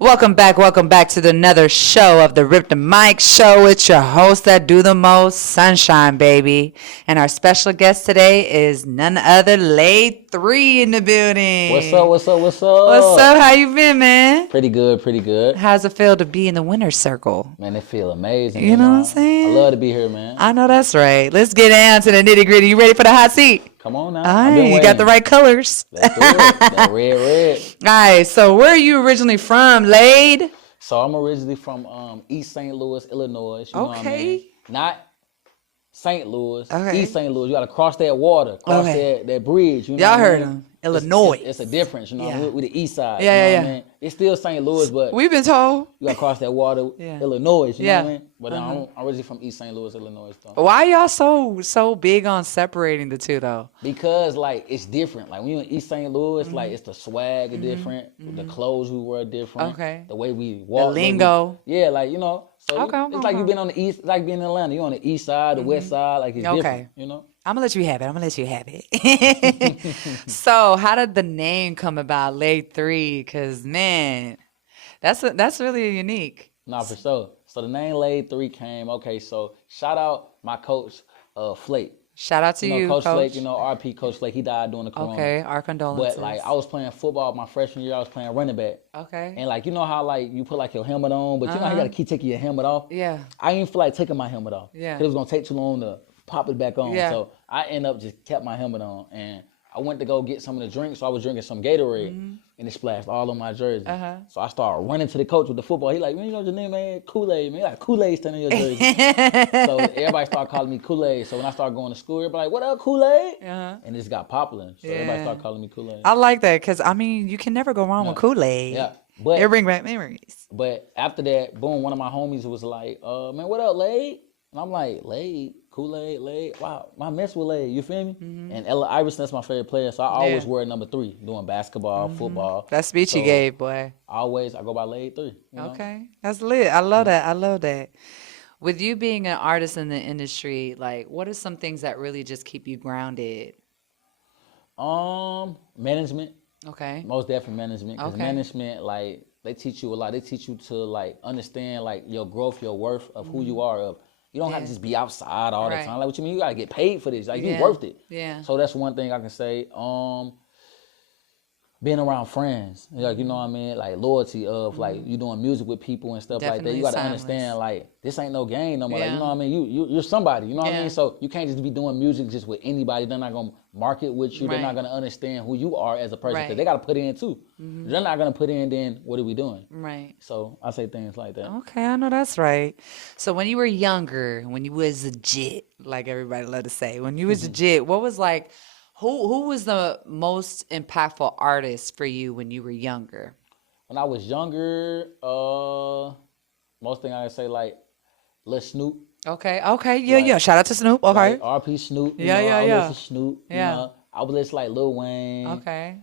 Welcome back to another show of the Rip the Mic Show. It's your host that do the most, Sunshine Baby. And our special guest today is none other laid3 in the building. What's up? What's What's up? How you been, man? Pretty good. How's it feel to be in the winner's circle? Man, it feel amazing. You know what I'm saying? I love to be here, man. I know that's right. Let's get down to the nitty gritty. You ready for the hot seat? Come on now. All right, you got the right colors. Let's do it. That red. All right, so where are you originally from, Laid? So I'm originally from East St. Louis, Illinois. You know what I mean? Not St. Louis, East St. Louis. You got to cross that water, cross that bridge. You know Y'all heard I mean? him. Illinois. It's a difference, you know. Yeah. With the east side. Yeah, you know what I mean? It's still St. Louis, but We've been told. you got to cross that water, Yeah. Illinois. You know what I mean? But Uh-huh. I'm originally from East St. Louis, Illinois. So. Why y'all so big on separating the two though? Because like it's different. Like when you're in East St. Louis, like it's the swag is different, the clothes we wear different, Okay. the way we walk, The lingo. yeah, like you know. So Okay, it's like you've been on the east, it's like being in Atlanta. You're on the east side, the west side, like it's different. You know. I'm gonna let you have it. So how did the name come about, laid3? Cause man, that's really unique. Nah, for sure. So the name laid3 came. Okay, so shout out my coach, Flake. Shout out to you, Coach Coach. Flake. You know, RP Coach Flake. He died during the corona. Okay, our condolences. But like I was playing football my freshman year. I was playing running back. Okay. And like you know how like you put like your helmet on, but you know how you gotta keep taking your helmet off. Yeah. I didn't feel like taking my helmet off. Yeah. 'Cause it was gonna take too long to pop it back on. Yeah. So I end up just kept my helmet on, and I went to go get some of the drinks. So I was drinking some Gatorade, and it splashed all on my jersey. So I started running to the coach with the football. He like, man, you know your name, man, Kool-Aid, man. Like Kool-Aid standing on your jersey. So everybody started calling me Kool-Aid. So when I started going to school, everybody like, what up, Kool-Aid? And it just got popular. So everybody started calling me Kool-Aid. I like that because I mean you can never go wrong with Kool-Aid. Yeah. But it brings back memories. But after that, boom, one of my homies was like, man, what up, Laid? And I'm like, Laid? Kool-Aid, Laid? Wow, I mess with Laid, you feel me? And Ella Iverson, that's my favorite player, so I always wear number 3, doing basketball, football. That speech you gave, boy. I go by laid3. You know? Okay, that's lit. I love that. With you being an artist in the industry, like, what are some things that really just keep you grounded? Management. Okay. Most definitely management. Because Okay. management, like, they teach you a lot. They teach you to, like, understand, like, your growth, your worth of who you are. You don't have to just be outside all the Right. time. Like, what you mean? You got to get paid for this. Like, Yeah. you worth it. Yeah. So that's one thing I can say. Being around friends, like you know what I mean, like loyalty of like you doing music with people and stuff like that. You got to understand like this ain't no game no more. Like, you know what I mean. You're somebody. You know what I mean. So you can't just be doing music just with anybody. They're not gonna market with you. They're not gonna understand who you are as a person because they got to put in too. They're not gonna put in. Then what are we doing? Right. So I say things like that. Okay, I know that's right. So when you were younger, when you was a jit, like everybody love to say, when you was a jit, what was like, who was the most impactful artist for you when you were younger? When I was younger, most thing I would say like Lil Snoop. Okay, yeah. Shout out to Snoop. Okay. Like RP Snoop. Yeah. I listen to Snoop. Yeah. You know? I would listen like Lil Wayne. Okay.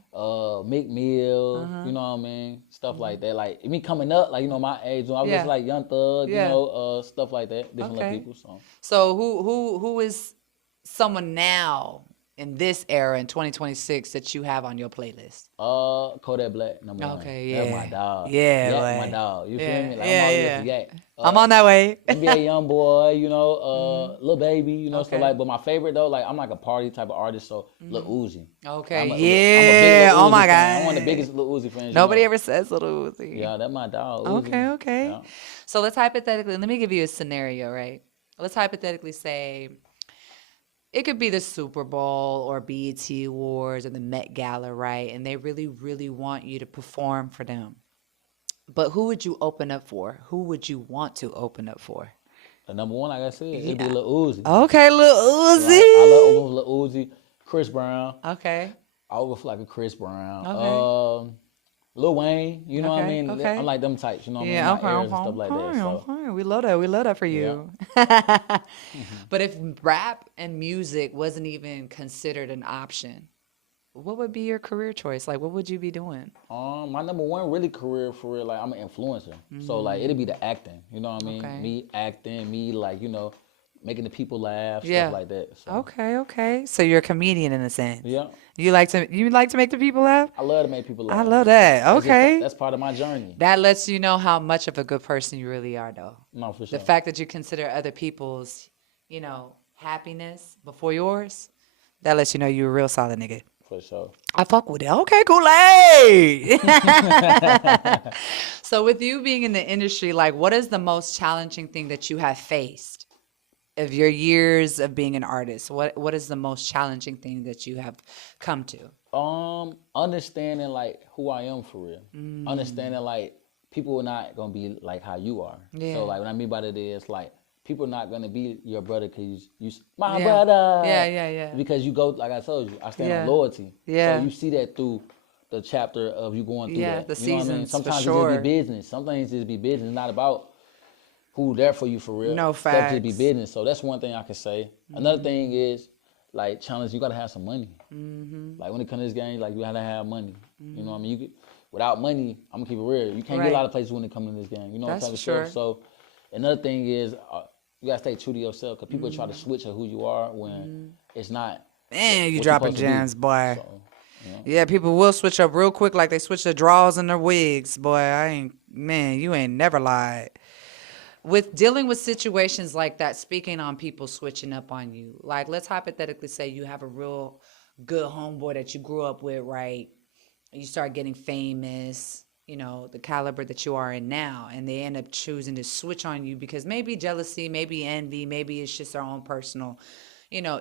Meek Mill. You know what I mean? Stuff like that. Like me coming up, like you know my age, I was listen like Young Thug. You know, stuff like that. Different little people. So who is someone now in this era in 2026 that you have on your playlist? Kodak Black, number 1. Okay, yeah. That's my dog. Yeah, Yak, boy. my dog. You feel me? Like, Yeah, I'm always yeah. with Yak. I'm on that way. NBA Young Boy, you know, Lil Baby, you know, Okay. so like, but my favorite though, like I'm like a party type of artist, so Lil Uzi. Okay, I'm a yeah. big Lil Oh my Uzi fan. God. I'm one of the biggest Lil Uzi fans. Nobody you know. ever says Little Uzi. Yeah, that's my dog. Uzi. Okay. Yeah. So let's hypothetically, let me give you a scenario, right? Let's hypothetically say it could be the Super Bowl or BET Awards or the Met Gala, right? And they really, really want you to perform for them. But who would you open up for? Who would you want to open up for? The number 1, like I said, it'd be Lil Uzi. Okay, Lil Uzi. Like, I love open Lil Uzi, Chris Brown. Okay. I would like a Chris Brown. Okay. Lil Wayne, you know what I mean? Okay. I'm like them types, you know what I mean? Yeah, My eras and stuff like that. So. okay. We love that for you. But if rap and music wasn't even considered an option, what would be your career choice? Like, what would you be doing? My number 1 really career for real, like I'm an influencer. So like it'd be the acting, you know what I mean? Okay. Me acting, me like, you know, making the people laugh, Yeah. stuff like that. So Okay, okay. So you're a comedian in a sense. yeah, You like to make the people laugh? I love to make people I laugh. love that. That's just Okay. that's part of my journey. That lets you know how much of a good person you really are, though. No, for The sure, fact that you consider other people's, happiness before yours, that lets you know you're a real solid nigga. for sure. I fuck with it. Okay, Kool-Aid. So with you being in the industry, like what is the most challenging thing that you have faced of your years of being an artist? What is the most challenging thing that you have come to? Understanding like who I am for real. Understanding like people are not gonna be like how you are. Yeah. So like what I mean by that is like people are not gonna be your brother because my Yeah. brother. Yeah. Because you go like I told you, I stand Yeah. on loyalty. Yeah. So you see that through the chapter of you going through Yeah, that. the You know what I mean? seasons, for Sometimes it sure. just be business. Some things just be business. It's not about who there for you for real. No, Stuff just be facts. business. So that's one thing I can say. Another thing is like challenge. You gotta have some money. Like when it comes to this game, like you gotta have money. You know what I mean? Without money, I'm gonna keep it real. You can't get a Right. lot of places when it comes to this game. You know That's what I'm for saying? sure. So another thing is you gotta stay true to yourself because people try to switch of who you are when it's not. Man, you what dropping supposed to be. gems, boy. So, Yeah, people will switch up real quick like they switch their draws and their wigs. Boy, you ain't never lied. With dealing with situations like that, speaking on people switching up on you, like let's hypothetically say you have a real good homeboy that you grew up with, right? You start getting famous, the caliber that you are in now, and they end up choosing to switch on you because maybe jealousy, maybe envy, maybe it's just their own personal,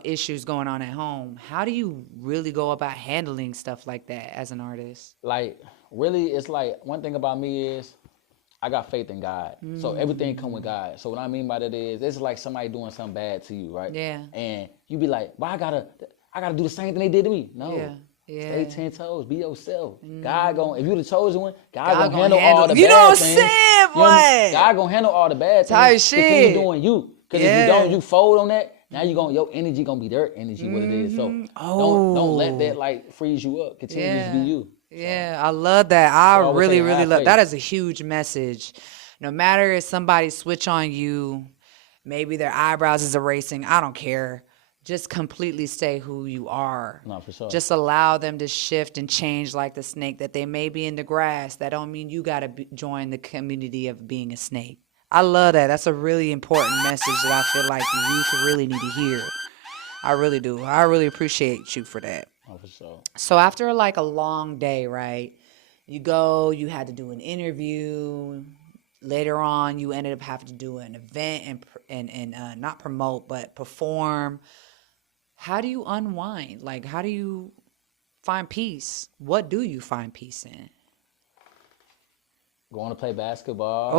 issues going on at home. How do you really go about handling stuff like that as an artist? like really, it's like one thing about me is I got faith in God. So everything come with God. So what I mean by that is it's like somebody doing something bad to you, right? Yeah. And you be like, well, I gotta do the same thing they did to me. No. Yeah. Yeah. Stay 10 toes. Be yourself. God gonna, if you the chosen one, God God gonna gonna handle handle- all the You know bad what I'm things. saying, You know what I mean? boy? God gonna handle all the bad Tight things. Continue shit. doing you. Because if Yeah. you don't, you fold on that. Now your energy gonna be their energy, what it is. So don't let that like freeze you up. Continue to just be you. Yeah, I love that. I So I would really, say really have love faith. that. Is a huge message. No matter if somebody switch on you, maybe their eyebrows is erasing. I don't care. Just completely stay who you are. No, for sure. Just allow them to shift and change like the snake. That they may be in the grass. That don't mean you gotta join the community of being a snake. I love that. That's a really important message that I feel like youth really need to hear. I really do. I really appreciate you for that. No, for sure. So after like a long day, right? You had to do an interview. Later on, you ended up having to do an event and not promote but perform. How do you unwind? Like, how do you find peace? What do you find peace in? Going to play basketball.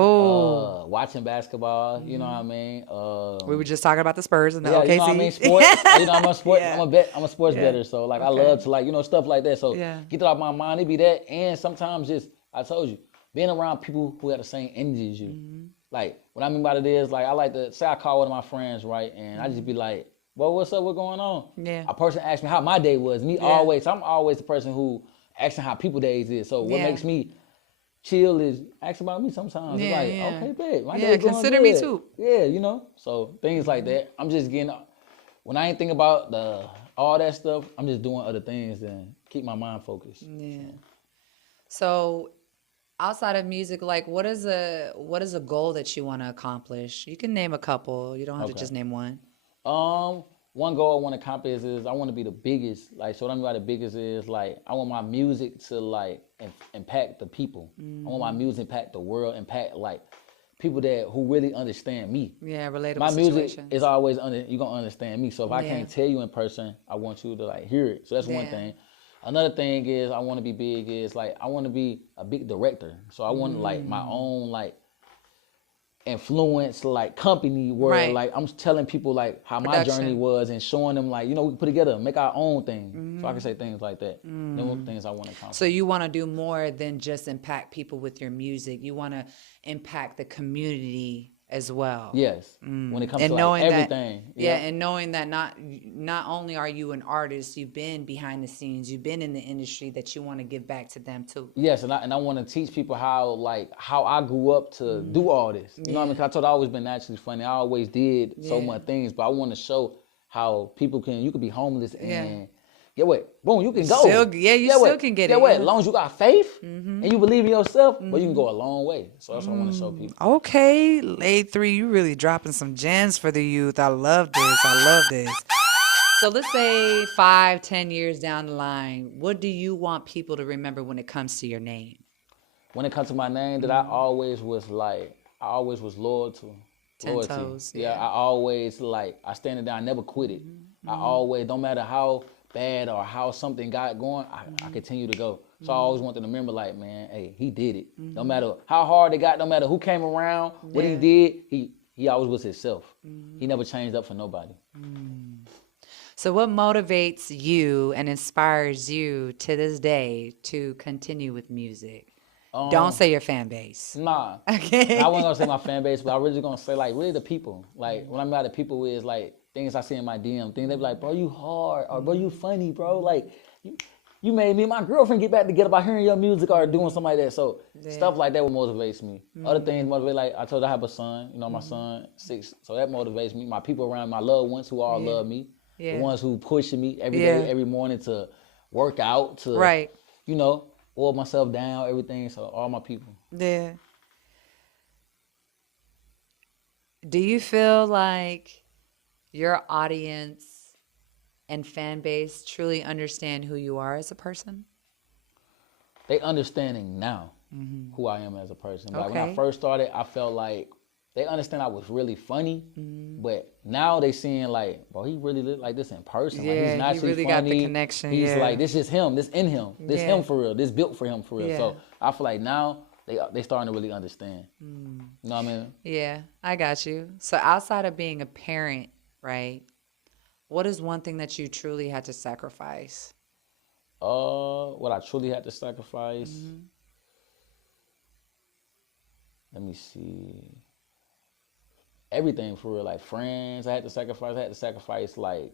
Oh. Watching basketball. You know what I mean? We were just talking about the Spurs and the Yeah, OKC. you know what I mean? Sports. You know, I'm a sport. Yeah. I'm a sports better. So like, I Okay. love to like, stuff like that. So Yeah. get that off my mind. It be that, and sometimes just I told you, being around people who have the same energy as you. Like what I mean by that is like I like to say I call one of my friends, right, and I just be like, well, what's up? What's going on? Yeah. A person asked me how my day was. I'm always the person who asking how people days is. So what Yeah. makes me chill is ask about me sometimes. Yeah, It's like, yeah. okay, babe, my Yeah, day going consider me good. too. Yeah, So things like that. I'm just getting when I ain't thinking about all that stuff, I'm just doing other things and keep my mind focused. Yeah. So outside of music, like what is a goal that you want to accomplish? You can name a couple. You don't have to Okay. just name one. One goal I want to accomplish is I want to be the biggest. Like, so what I mean by the biggest is like I want my music to like impact the people. I want my music impact the world, impact like people who really understand me. Yeah, relatable My music situations. is always you gonna understand me. So if I Yeah. can't tell you in person, I want you to like hear it. So that's one Yeah. thing. Another thing is I want to be big is like I want to be a big director. So I want like my own like influence like company where Right. like I'm telling people like how my Production. journey was and showing them like we can put together make our own thing. So I can say things like that. Them are things I want to accomplish. So you want to do more than just impact people with your music. You want to impact the community as well. Yes. When it comes And to knowing like that, everything. yeah, and knowing that not only are you an artist, you've been behind the scenes, you've been in the industry, that you want to give back to them too. Yes, and I want to teach people how I grew up to do all this. You know what I mean? 'Cause I told you, I always been naturally funny. I always did so much things, but I want to show how you could be homeless and get what? Boom, you can go. Still can get it. As long as you got faith and you believe in yourself, well, you can go a long way. So that's what I want to show people. Okay, laid3, you really dropping some gems for the youth. I love this. So let's say 5-10 years down the line, what do you want people to remember when it comes to your name? When it comes to my name, that I always was loyal to. 10 toes. Yeah, I always I stand it down, I never quit it. I always, no matter how bad or how something got going, I continue to go. So I always want them to remember, like, man, hey, he did it. No matter how hard it got, no matter who came around, what he did, he always was himself. He never changed up for nobody. So what motivates you and inspires you to this day to continue with music? Don't say your fan base. Nah. Okay. I wasn't gonna say my fan base, but I really gonna say really the people. Like when I'm out of people is things I see in my DM, things they be like, bro, you hard, or bro, you funny, bro. Like you made me and my girlfriend get back together by hearing your music or doing something like that. So stuff like that what motivates me. Other things motivate, like I told you I have a son, my son 6, so that motivates me. My people around, my loved ones who all love me. The ones who pushing me every day, every morning to work out, to oil myself down, everything. So all my people. Yeah. Do you feel like your audience and fan base truly understand who you are as a person? They understanding now who I am as a person. Like when I first started, I felt like they understand I was really funny, but now they seeing like, bro, he really look like this in person. Yeah, like he's naturally he really funny. got the connection. He's like, this is him, this in him, this him for real, this built for him for real. Yeah. So I feel like now they starting to really understand. You know what I mean? Yeah, I got you. So outside of being a parent, right? What is one thing that you truly had to sacrifice? What I truly had to sacrifice. Let me see. Everything for real, like friends. I had to sacrifice like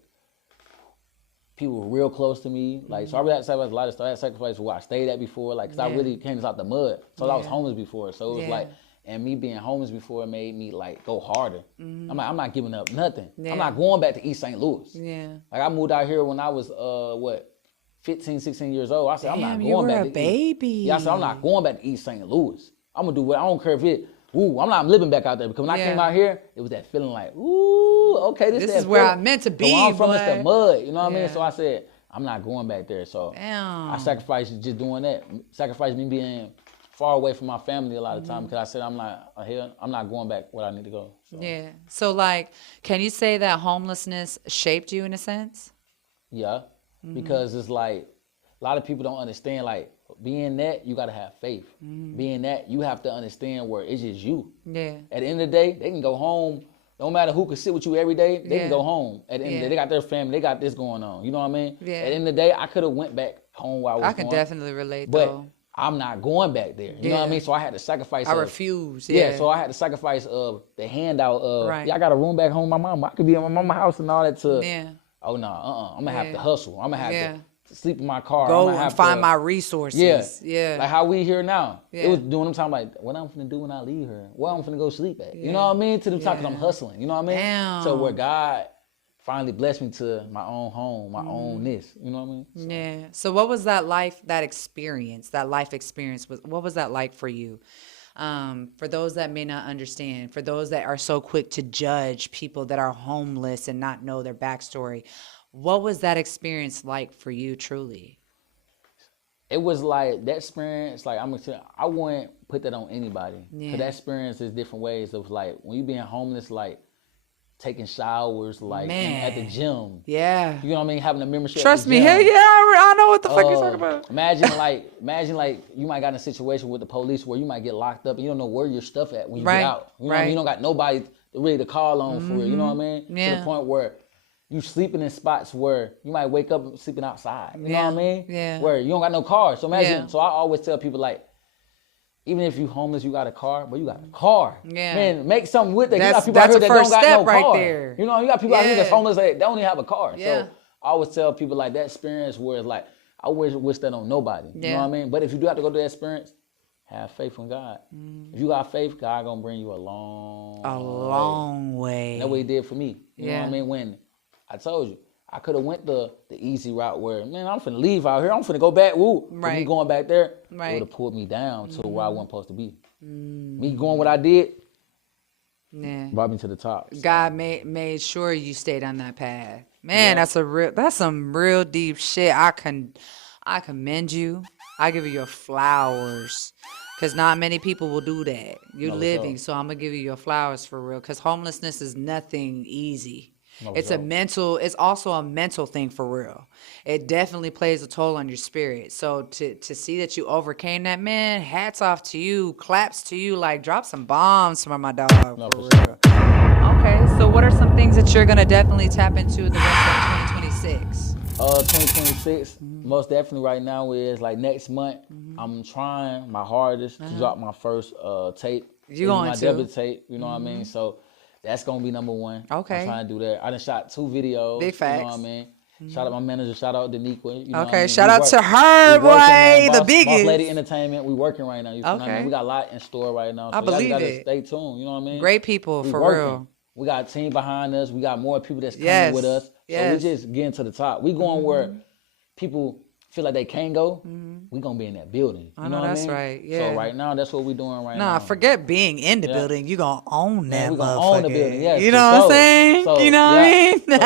people real close to me. Like so, I really had to sacrifice a lot of stuff. I had to sacrifice where I stayed at before, like, cause I really came out the mud. So I was homeless before. So it was like, and me being homeless before made me like go harder. I'm like, I'm not giving up nothing. I'm not going back to East St. Louis. Yeah. Like I moved out here when I was 15, 16 years old. I said, I'm not going back to baby. Yeah, I said, I'm not going back to East St. Louis. I'm gonna do what I don't care if it. Ooh, I'm not living back out there because when I came out here, it was that feeling like, ooh, okay, this is where I'm meant to be. So I'm from the mud, you know what I mean? So I said, I'm not going back there. So I sacrificed just doing that. Sacrificed me being far away from my family a lot of times because I said I'm not going back where I need to go. So. Yeah. So like, can you say that homelessness shaped you in a sense? Yeah, because it's like a lot of people don't understand like. Being that, you gotta have faith. Being that, you have to understand where it's just you. Yeah. At the end of the day, they can go home. No matter who can sit with you every day, they can go home. At the end of the day, they got their family, they got this going on. You know what I mean? Yeah. At the end of the day, I could have went back home while I was I can definitely relate but though. I'm not going back there. You know what I mean? So I had to sacrifice. I refuse. Yeah. So I had to sacrifice of the handout of, I got a room back home with my mama. I could be in my mama's house and all that oh no, I'm gonna have to hustle. I'm gonna have to sleep in my car. Go and find my resources. Yeah. Like how we here now. It was doing them time like, what I'm finna do when I leave her? Where I'm finna go sleep at? You know what I mean? To them time, 'cause I'm hustling. You know what I mean? Damn. So where God finally blessed me to my own home, my own this. You know what I mean? So. Yeah. So what was that life experience? What was that like for you? For those that may not understand, for those that are so quick to judge people that are homeless and not know their backstory, what was that experience like for you truly? It was like that experience, like I'm gonna tell you, I wouldn't put that on anybody. Cause that experience is different ways of like when you being homeless, like taking showers, like at the gym. Yeah. You know what I mean? Having a membership. Trust me, hell yeah, I know what the fuck you're talking about. Imagine like you might got in a situation with the police where you might get locked up and you don't know where your stuff at when you get out. You know what I mean? You don't got nobody really to call on for real. You know what I mean? To the point where you sleeping in spots where you might wake up sleeping outside. You know what I mean? Yeah. Where you don't got no car. So imagine. So I always tell people like, even if you homeless, you got a car, but you got a car. Yeah. Man, make something with that. You got That's people out here that don't first got step no right car. there. You know, you got people out here that's Yeah. homeless that don't even have a car. Yeah. So I always tell people like that experience where it's like, I wish that on nobody. You know what I mean? But if you do have to go through that experience, have faith in God. If you got faith, God gonna bring you a long way. That's what he did for me. You know Yeah. what I mean? When I told you, I could have went the easy route where, man, I'm finna leave out here. I'm finna go back. Woo. But me going back there, it would have pulled me down to where I wasn't supposed to be. Me going what I did, brought me to the top. So. God made sure you stayed on that path. Man, that's some real deep shit. I commend you. I give you your flowers. Cause not many people will do that. You're living, so I'm gonna give you your flowers for real. Cause homelessness is nothing easy. It's also a mental thing for real. It definitely plays a toll on your spirit. So to see that you overcame that, man, hats off to you, claps to you, like drop some bombs for my dog, for real. Sure. Okay, so what are some things that you're gonna definitely tap into the rest of 2026? 2026, most definitely right now is like next month. I'm trying my hardest to drop my first tape. You going my to? debut tape, you know what I mean? So that's gonna be number one. Okay. I'm trying to do that. I done shot 2 videos. Big facts. You know what I mean? Shout out my manager. Shout out Daniqua. You know Okay, what I mean? shout out to her, boy, the biggest. Boss Lady Entertainment. We working right now. You know what I mean? We got a lot in store right now. So I believe y'all gotta it. stay tuned. You know what I mean? Great people, for working. real. We got a team behind us. We got more people that's coming with us. So we just getting to the top. We going where people feel like they can't go. We gonna be in that building. You know what I mean? That's right. Yeah. So right now, that's what we doing right now. Nah, forget being in the building. You gonna own that we gonna motherfucker. own the building. Yes, you know what I'm saying? So, you know what I mean? So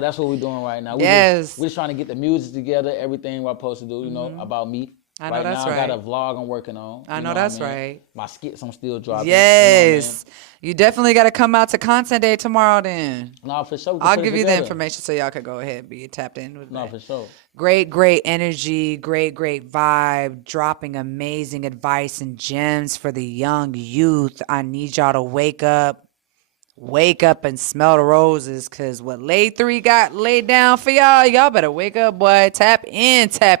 that's what we're doing right now. We're just trying to get the music together, everything we're supposed to do, you know, about me. I know that's now, right. I got a vlog I'm working on. I know that's right. My skits I'm still dropping. Yes. You definitely got to come out to Content Day tomorrow then. No, for sure. I'll give you the information so y'all could go ahead and be tapped in with No, for sure. Great energy, great vibe, dropping amazing advice and gems for the young youth. I need y'all to wake up and smell the roses, because what laid3 got laid down for y'all better wake up, boy. Tap in. Tell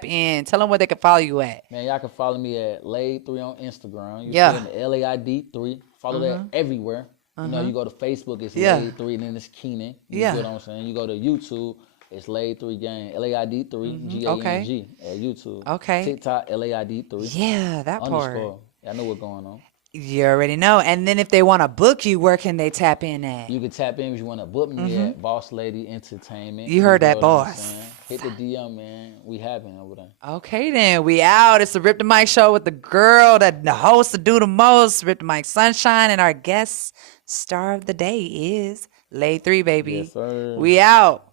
them where they can follow you at. Man, y'all can follow me at laid3 on Instagram. You see the LAID3. Follow that everywhere. You know, you go to Facebook, it's laid3, and then it's Keenan. You know what I'm saying? You go to YouTube, it's laid3 Gang, LAID3 GANG at YouTube. Okay. TikTok, LAID3. Yeah, that part. I know what's going on. You already know. And then if they want to book you, where can they tap in at? You can tap in if you want to book me at Boss Lady Entertainment. You heard that, boss. Hit the DM, man. We having over there. Okay, then. We out. It's the Rip the Mic show with the girl that the host to do the most, Rip the Mic Sunshine. And our guest star of the day is laid3, baby. Yes, sir. We out.